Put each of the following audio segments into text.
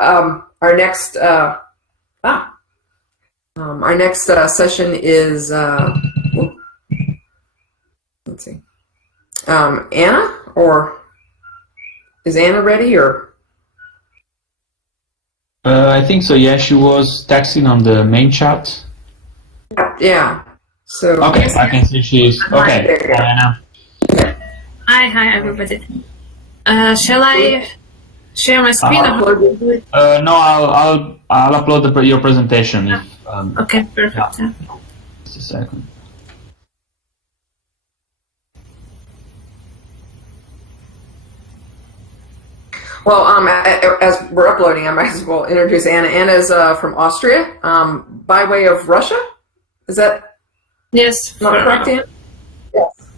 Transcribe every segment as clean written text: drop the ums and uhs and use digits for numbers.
our next session is let's see, Anna, or is Anna ready, or? I think so. Yeah, she was texting on the main chat. Yeah. So. Okay, I can see she's okay. Anna. Hi, everybody. Shall I share my screen? No, I'll upload your presentation. If, okay, perfect. Yeah. Just a second. Well, as we're uploading, I might as well introduce Anna. Anna is from Austria, by way of Russia. Is that not correct, Anna?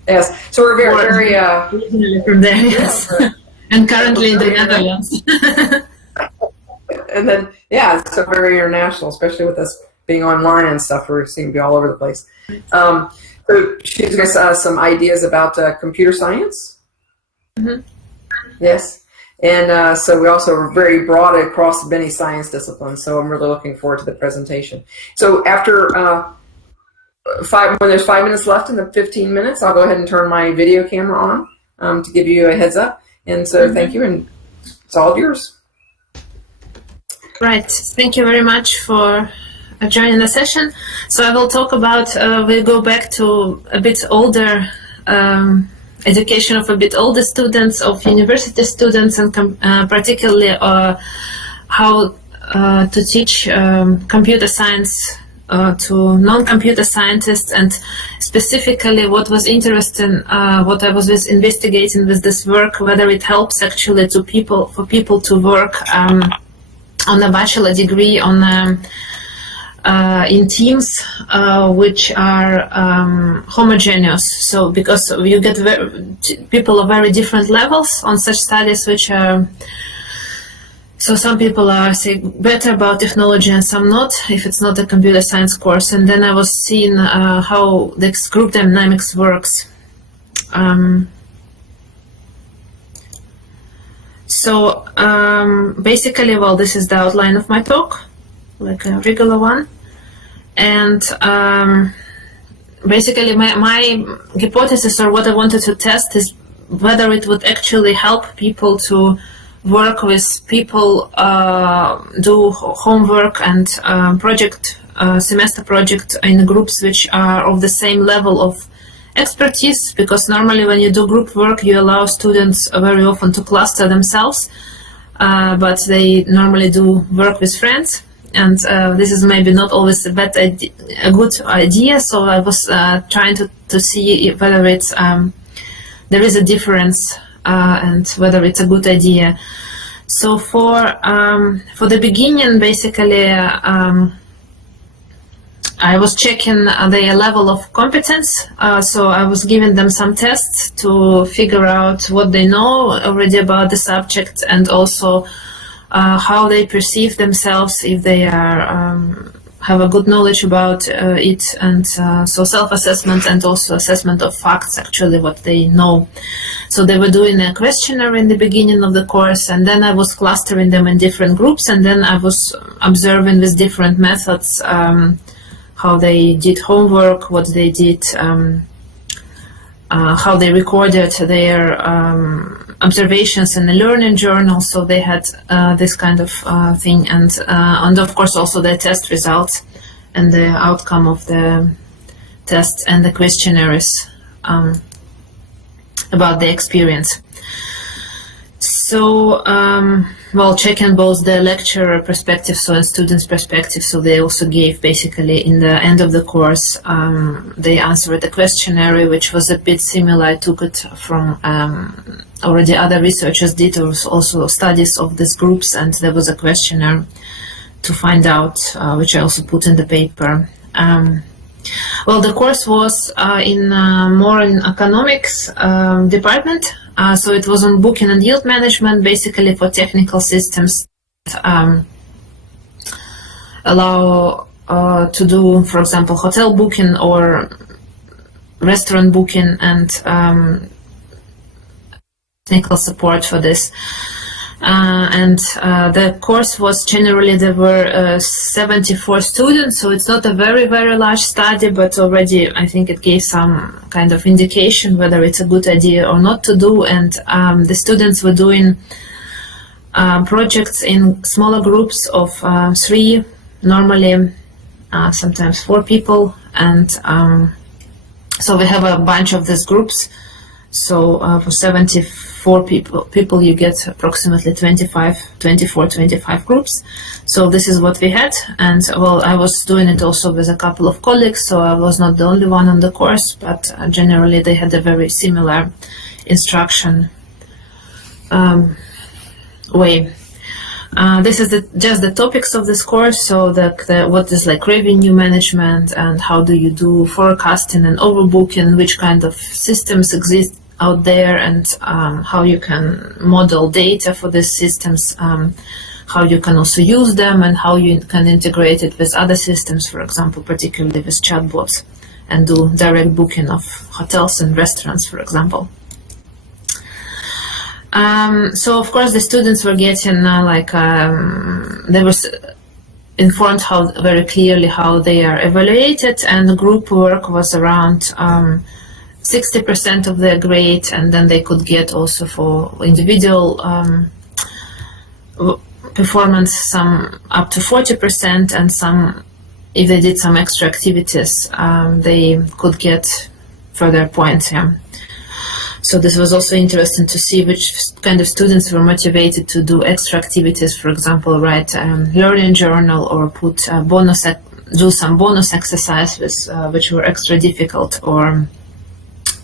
Yes. So we're very originally from there, yes. And currently in the Netherlands. And then, it's so very international, especially with us being online and stuff. We seem to be all over the place. So she's got some ideas about computer science. Mm-hmm. Yes. And so we also are very broad across many science disciplines. So I'm really looking forward to the presentation. So after when there's 5 minutes left in the 15 minutes, I'll go ahead and turn my video camera on to give you a heads up. And so thank you, and it's all yours. Right. Thank you very much for joining the session. So I will talk about, we'll go back to a bit older education of a bit older students, of university students, and particularly how to teach computer science to non-computer scientists, and specifically what was interesting, what I was investigating with this work, whether it helps actually for people to work on a bachelor degree in teams which are homogeneous. So because you get people of very different levels on such studies, which are, so some people are, say, better about technology and some not, if it's not a computer science course. And then I was seeing how this group dynamics works. Basically, well, this is the outline of my talk, like a regular one. And basically my hypothesis, or what I wanted to test, is whether it would actually help people to work with people, do homework and semester project in groups which are of the same level of expertise, because normally when you do group work you allow students very often to cluster themselves, but they normally do work with friends, and this is maybe not always a good idea. So I was trying to see whether it's there is a difference and whether it's a good idea. So for the beginning, basically, I was checking their level of competence. So I was giving them some tests to figure out what they know already about the subject, and also how they perceive themselves, if they are have a good knowledge about it, and so self-assessment and also assessment of facts, actually what they know. So they were doing a questionnaire in the beginning of the course, and then I was clustering them in different groups, and then I was observing with different methods how they did homework, what they did, how they recorded their observations in the learning journal. So they had this kind of thing, and of course also the test results and the outcome of the test and the questionnaires about the experience. So, well, checking both the lecturer perspective, so and students' perspective. So they also gave, basically, in the end of the course, they answered the questionnaire, which was a bit similar. I took it from already other researchers did also studies of these groups, and there was a questionnaire to find out, which I also put in the paper. Well, the course was more in economics department. So it was on booking and yield management, basically for technical systems that allow to do, for example, hotel booking or restaurant booking, and technical support for this. And the course was generally, there were 74 students, so it's not a very, very large study, but already I think it gave some kind of indication whether it's a good idea or not to do. And the students were doing projects in smaller groups of 3, normally sometimes 4 people. And so we have a bunch of these groups. So for 74 people you get approximately 24, 25 groups. So this is what we had. And well, I was doing it also with a couple of colleagues, so I was not the only one on the course, but generally they had a very similar instruction way. This is just the topics of this course. So what is like revenue management, and how do you do forecasting and overbooking, which kind of systems exist out there, and how you can model data for these systems, how you can also use them, and how you can integrate it with other systems, for example, particularly with chatbots, and do direct booking of hotels and restaurants, for example. So of course the students were getting they were informed very clearly how they are evaluated, and the group work was around 60% of their grade, and then they could get also for individual performance some up to 40%, and some, if they did some extra activities, they could get further points. Yeah. So this was also interesting to see which kind of students were motivated to do extra activities, for example, write learning journal, or put do some bonus exercises which were extra difficult, or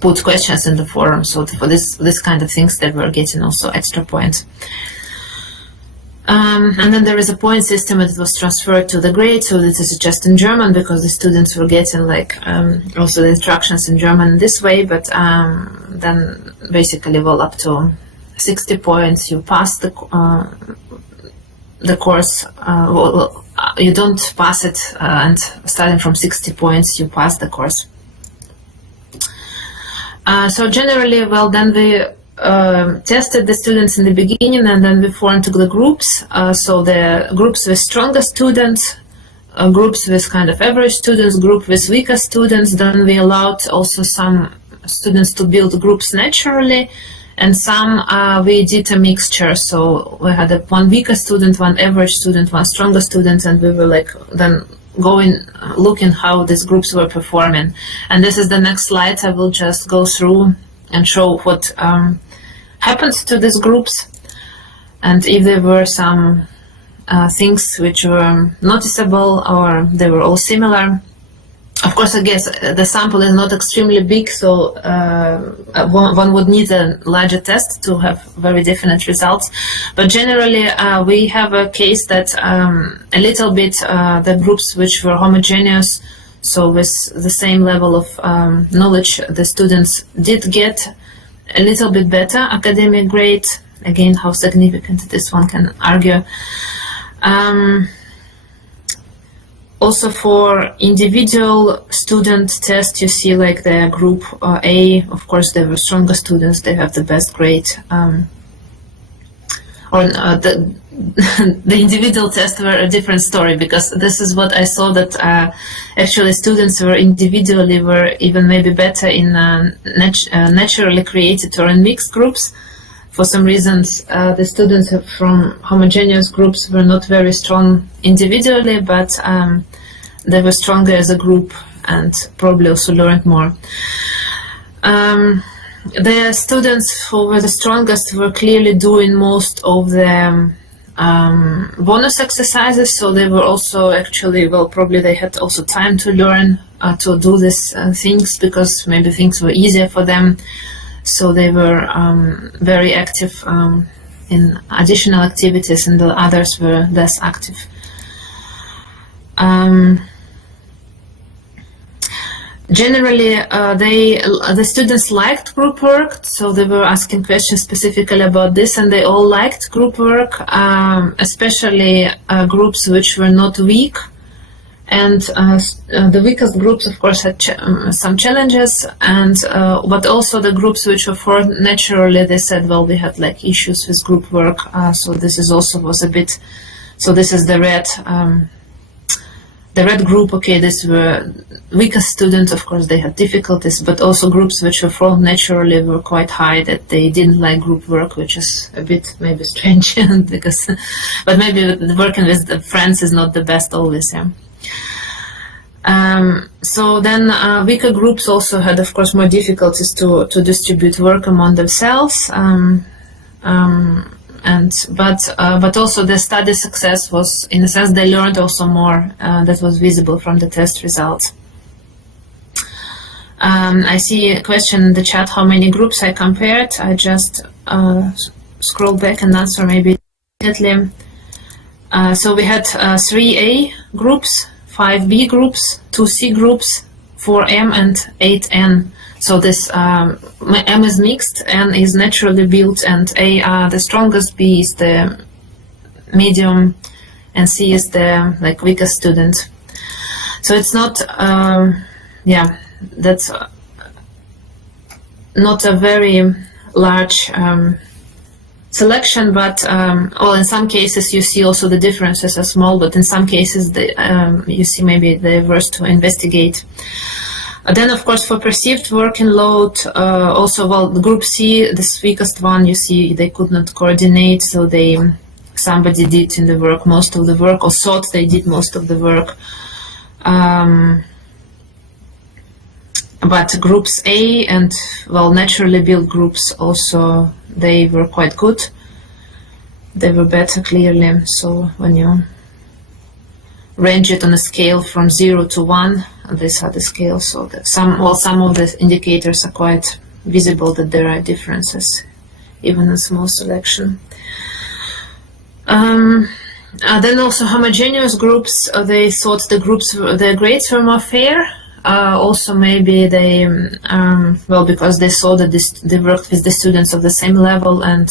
put questions in the forum. So for this kind of things, they were getting also extra points. And then there is a point system that was transferred to the grade. So this is just in German, because the students were getting also the instructions in German this way. But then basically, well, up to 60 points, you pass the course. You don't pass it, and starting from 60 points, you pass the course. So generally, well, then we tested the students in the beginning, and then we formed the groups. So the groups with stronger students, groups with kind of average students, group with weaker students. Then we allowed also some students to build groups naturally, and some we did a mixture. So we had one weaker student, one average student, one stronger student, and we were then looking how these groups were performing. And this is the next slide. I will just go through and show what happened to these groups, and if there were some things which were noticeable, or they were all similar. Of course, I guess the sample is not extremely big, so one would need a larger test to have very definite results. But generally, we have a case that a little bit the groups which were homogeneous, so with the same level of knowledge, the students did get a little bit better academic grade. Again, how significant this one can argue. Also for individual student test, you see the group A, of course, they were stronger students, they have the best grade. The individual tests were a different story, because this is what I saw, that actually students were even maybe better in naturally created or in mixed groups. For some reasons, the students from homogeneous groups were not very strong individually, but they were stronger as a group and probably also learned more. The students who were the strongest were clearly doing most of the bonus exercises, so they were also actually, well, probably they had also time to learn to do these things, because maybe things were easier for them. So they were very active in additional activities, and the others were less active. Generally, the students liked group work, so they were asking questions specifically about this, and they all liked group work, especially groups which were not weak, And the weakest groups, of course, had some challenges, and but also the groups which were formed naturally, they said, well, we had like issues with group work, so this is also was a bit. So this is the red group. Okay, these were weakest students. Of course, they had difficulties, but also groups which were formed naturally were quite high, that they didn't like group work, which is a bit maybe strange because, but maybe working with the friends is not the best always. Yeah. So then weaker groups also had, of course, more difficulties to distribute work among themselves. But also the study success was, in a sense, they learned also more. That was visible from the test results. I see a question in the chat, how many groups I compared. I just scroll back and answer maybe immediately. So we had 3A groups, 5B groups, 2C groups, 4M and 8N. So this M is mixed, N is naturally built, and A are the strongest, B is the medium, and C is the like weakest student. So it's not, that's not a very large selection, but well, in some cases you see also the differences are small, but in some cases you see maybe the worst to investigate. Then, of course, for perceived working load, also, well, the group C, the weakest one, you see they could not coordinate, so somebody did in the work most of the work, or thought they did most of the work. But groups A and, well, naturally built groups also, they were quite good. They were better, clearly. So when you range it on a scale from 0 to 1, these are the scales. So that some of the indicators are quite visible that there are differences, even in small selection. Then also homogeneous groups, they thought the grades were more fair. Also, maybe they, well, because they saw that they worked with the students of the same level, and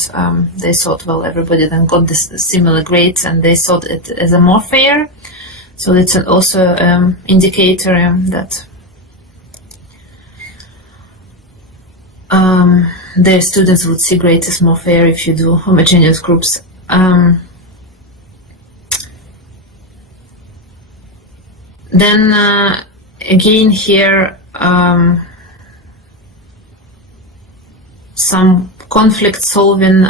they thought, well, everybody then got this similar grades, and they thought it as a more fair. So it's also indicator that the students would see grades as more fair if you do homogeneous groups. Then again here, some conflict solving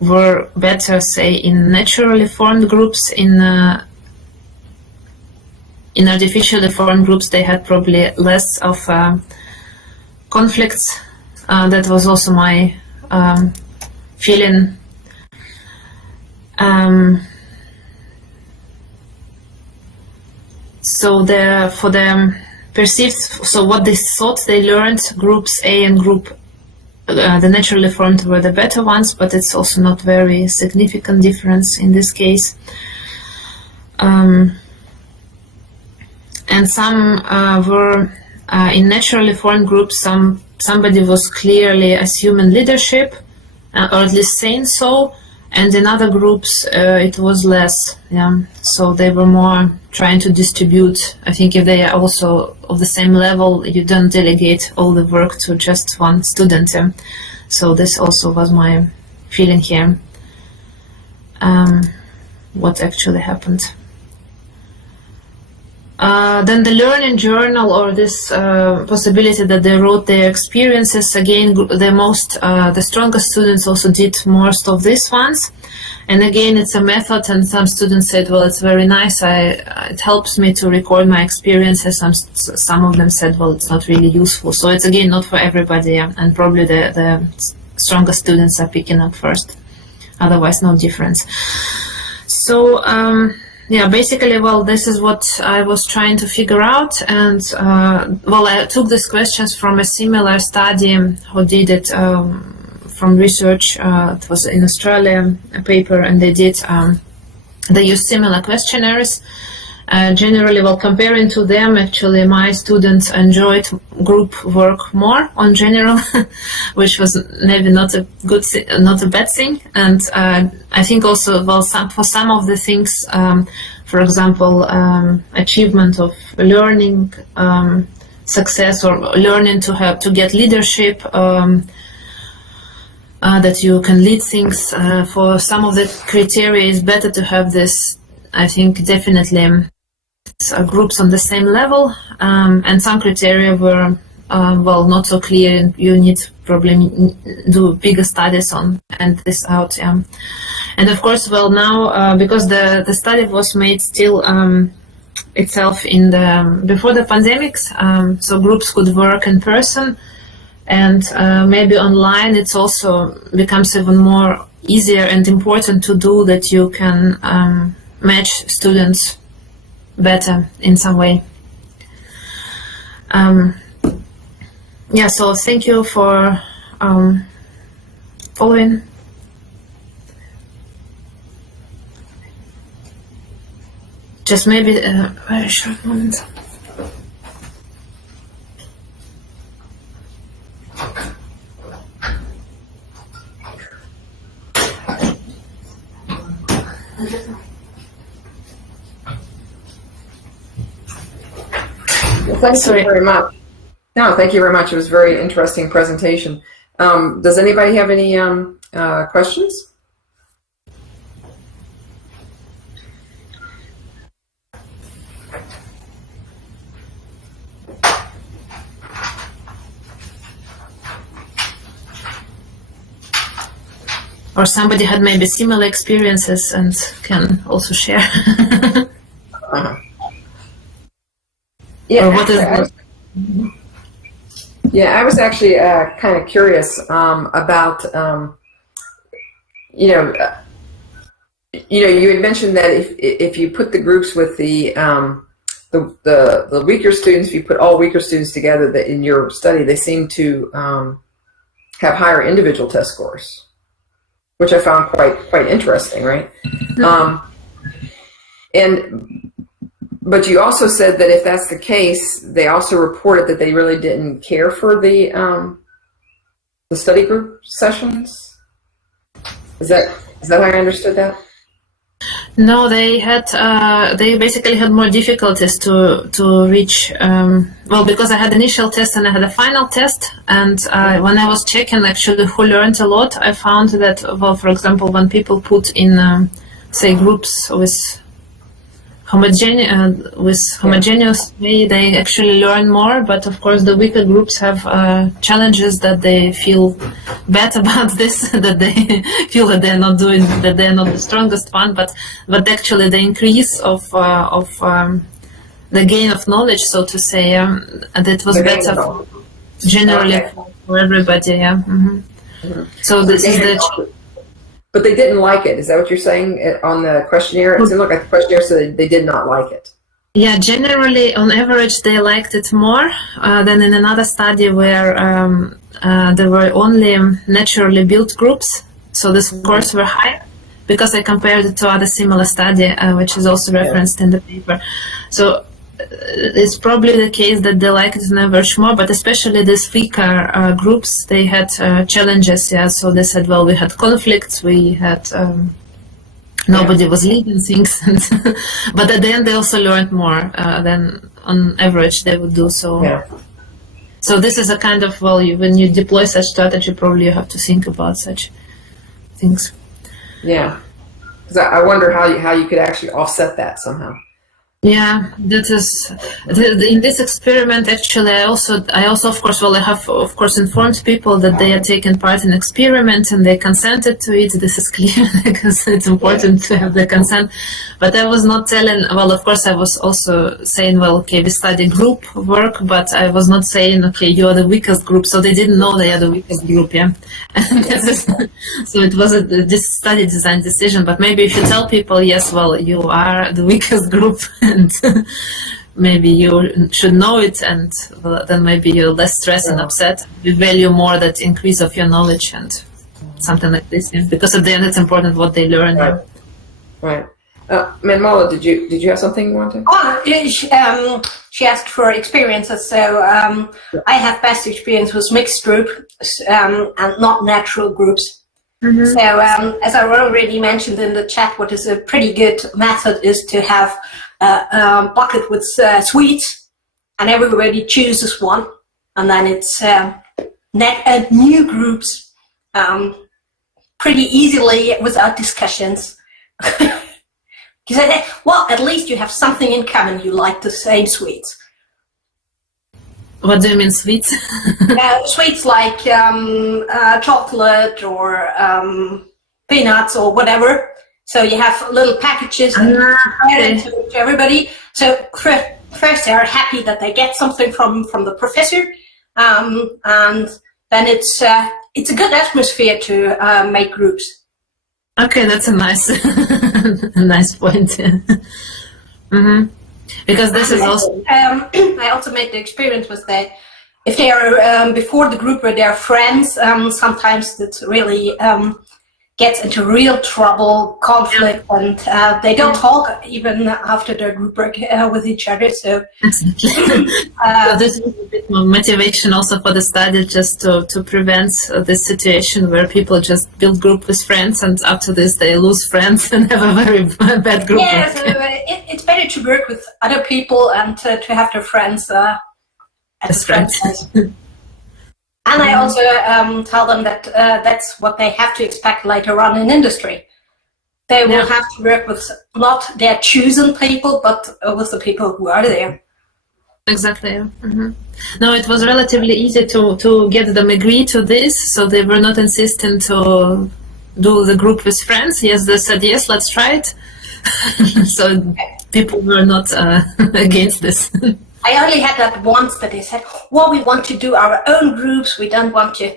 were better, say, in naturally formed groups. In artificially formed groups, they had probably less of conflicts. That was also my feeling. So for the perceived, so what they thought they learned, groups A and group the naturally formed were the better ones, but it's also not very significant difference in this case. And some were in naturally formed groups. Somebody was clearly assuming leadership, or at least saying so. And in other groups, it was less. Yeah, so they were more trying to distribute. I think if they are also of the same level, you don't delegate all the work to just one student. Yeah? So this also was my feeling here. What actually happened. Then the learning journal, or this possibility that they wrote their experiences. Again, the strongest students also did most of these ones. And again, it's a method, and some students said, well, it's very nice. It helps me to record my experiences. Some of them said, well, it's not really useful. So it's, again, not for everybody. Yeah? And probably the strongest students are picking up first. Otherwise, no difference. So, yeah, basically, well, this is what I was trying to figure out. And, well, I took these questions from a similar study who did it from research. It was in Australia, a paper, and they used similar questionnaires. Generally, well, comparing to them, actually, my students enjoyed group work more on general, which was maybe not a not a bad thing. And I think also, well, for some of the things, for example, achievement of learning, success, or learning to get leadership, that you can lead things. For some of the criteria, it's better to have this. I think definitely groups on the same level, and some criteria were well, not so clear. You need probably do bigger studies on and this out. And of course, well, now because the study was made still itself in the before the pandemics, so groups could work in person, and maybe online. It's also becomes even more easier and important to do that. You can match students better in some way. Yeah, so thank you for following. Just maybe a very short moment. Well, thank you very much. No, thank you very much. It was a very interesting presentation. Does anybody have any questions? Or somebody had maybe similar experiences and can also share. Yeah, or what is I was actually kind of curious about, you had mentioned that if you put the groups with the weaker students, if you put all weaker students together, that in your study they seem to have higher individual test scores, which I found quite interesting, right? But you also said that if that's the case, they also reported that they really didn't care for the study group sessions. Is that how I understood that? No, they had they basically had more difficulties to reach. Well, because I had initial test and I had a final test, and when I was checking actually who learned a lot, I found that, well, for example, when people put in say groups with homogeneous way, they actually learn more. But of course, the weaker groups have challenges that they feel bad about this, that they feel that they're not the strongest one. But actually, the increase of the gain of knowledge, so to say, that was better generally for everybody. Yeah. Mm-hmm. Mm-hmm. So this is the. But they didn't like it. Is that what you're saying on the questionnaire? It seemed like the questionnaire said they did not like it. Yeah, generally, on average, they liked it more than in another study where there were only naturally built groups. So the scores were high because I compared it to other similar study, which is also referenced in the paper. So it's probably the case that they liked it on average more, but especially these weaker groups, they had challenges. Yeah, so they said, well, we had conflicts, we had nobody was leading things, but at the end they also learned more than on average they would do. So, so this is a kind of, well, when you deploy such strategy, probably you have to think about such things. Yeah, because I wonder how you could actually offset that somehow. Yeah, that is in this experiment. Actually, I also of course, well, I have of course informed people that they are taking part in experiment and they consented to it. This is clear because it's important to have the consent. But I was not telling. Well, of course, I was also saying, well, okay, we study group work, but I was not saying, okay, you are the weakest group. So they didn't know they are the weakest group. Yeah, and so it was this study design decision. But maybe if you tell people, yes, well, you are the weakest group. And maybe you should know it, and then maybe you're less stressed and upset. You value more that increase of your knowledge and something like this. Yeah? Because at the end, it's important what they learn. Right. Manuela, did you have something you wanted? She asked for experiences. So I have best experience with mixed group and not natural groups. Mm-hmm. So as I already mentioned in the chat, what is a pretty good method is to have a bucket with sweets, and everybody chooses one, and then it's new groups pretty easily without discussions. Because well, at least you have something in common. You like the same sweets. What do you mean, sweets? Sweets like chocolate or peanuts or whatever. So you have little packages and Okay. to everybody. So first they are happy that they get something from the professor, and then it's a good atmosphere to make groups. Okay, that's a nice, a nice point. Mm-hmm. Because this is also. I also made the experience with that. If they are before the group where they are friends, sometimes it really gets into real trouble, conflict, and they don't talk even after their group work with each other. So So this is a bit more motivation also for the study, just to prevent this situation where people just build group with friends and after this they lose friends and have a very bad group. yeah, so it's better to work with other people and to have their friends As friends. And I also tell them that that's what they have to expect later on in industry. They will have to work with not their chosen people, but with the people who are there. Exactly. Mm-hmm. No, it was relatively easy to get them agree to this, so they were not insisting to do the group with friends. Yes, they said yes, let's try it. So people were not against this. I only had that once that they said, well, we want to do our own groups. We don't want to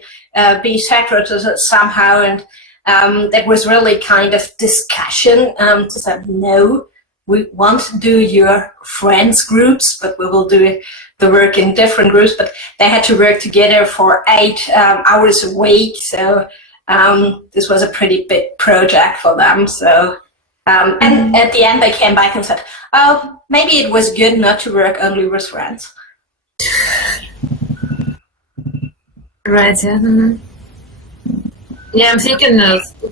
be separate somehow. And there was really kind of discussion to say, no, we want to do your friends groups, but we will do the work in different groups. But they had to work together for 8 hours a week. So this was a pretty big project for them. So and at the end, they came back and said, oh, maybe it was good not to work only with friends. Right, yeah. Mm-hmm. Yeah, I'm thinking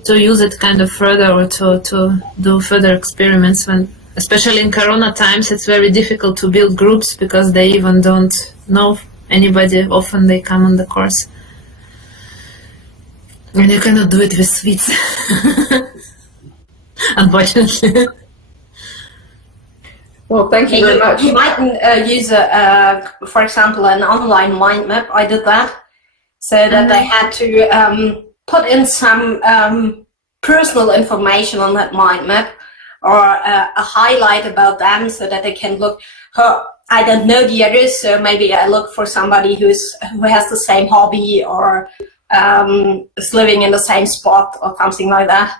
to use it kind of further or to do further experiments when, especially in Corona times, it's very difficult to build groups because they even don't know anybody. Often they come on the course. And you cannot do it with sweets. Unfortunately. Well, thank you very much. You might use, for example, an online mind map. I did that. So that they had to put in some personal information on that mind map or a highlight about them so that they can look, I don't know the others, so maybe I look for somebody who has the same hobby or is living in the same spot or something like that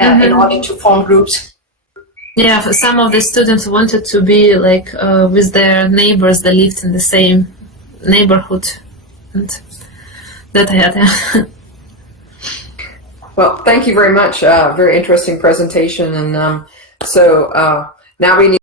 in order to form groups. Yeah, some of the students wanted to be like with their neighbors that lived in the same neighborhood. And that I had. Well, thank you very much. Very interesting presentation. And so now we need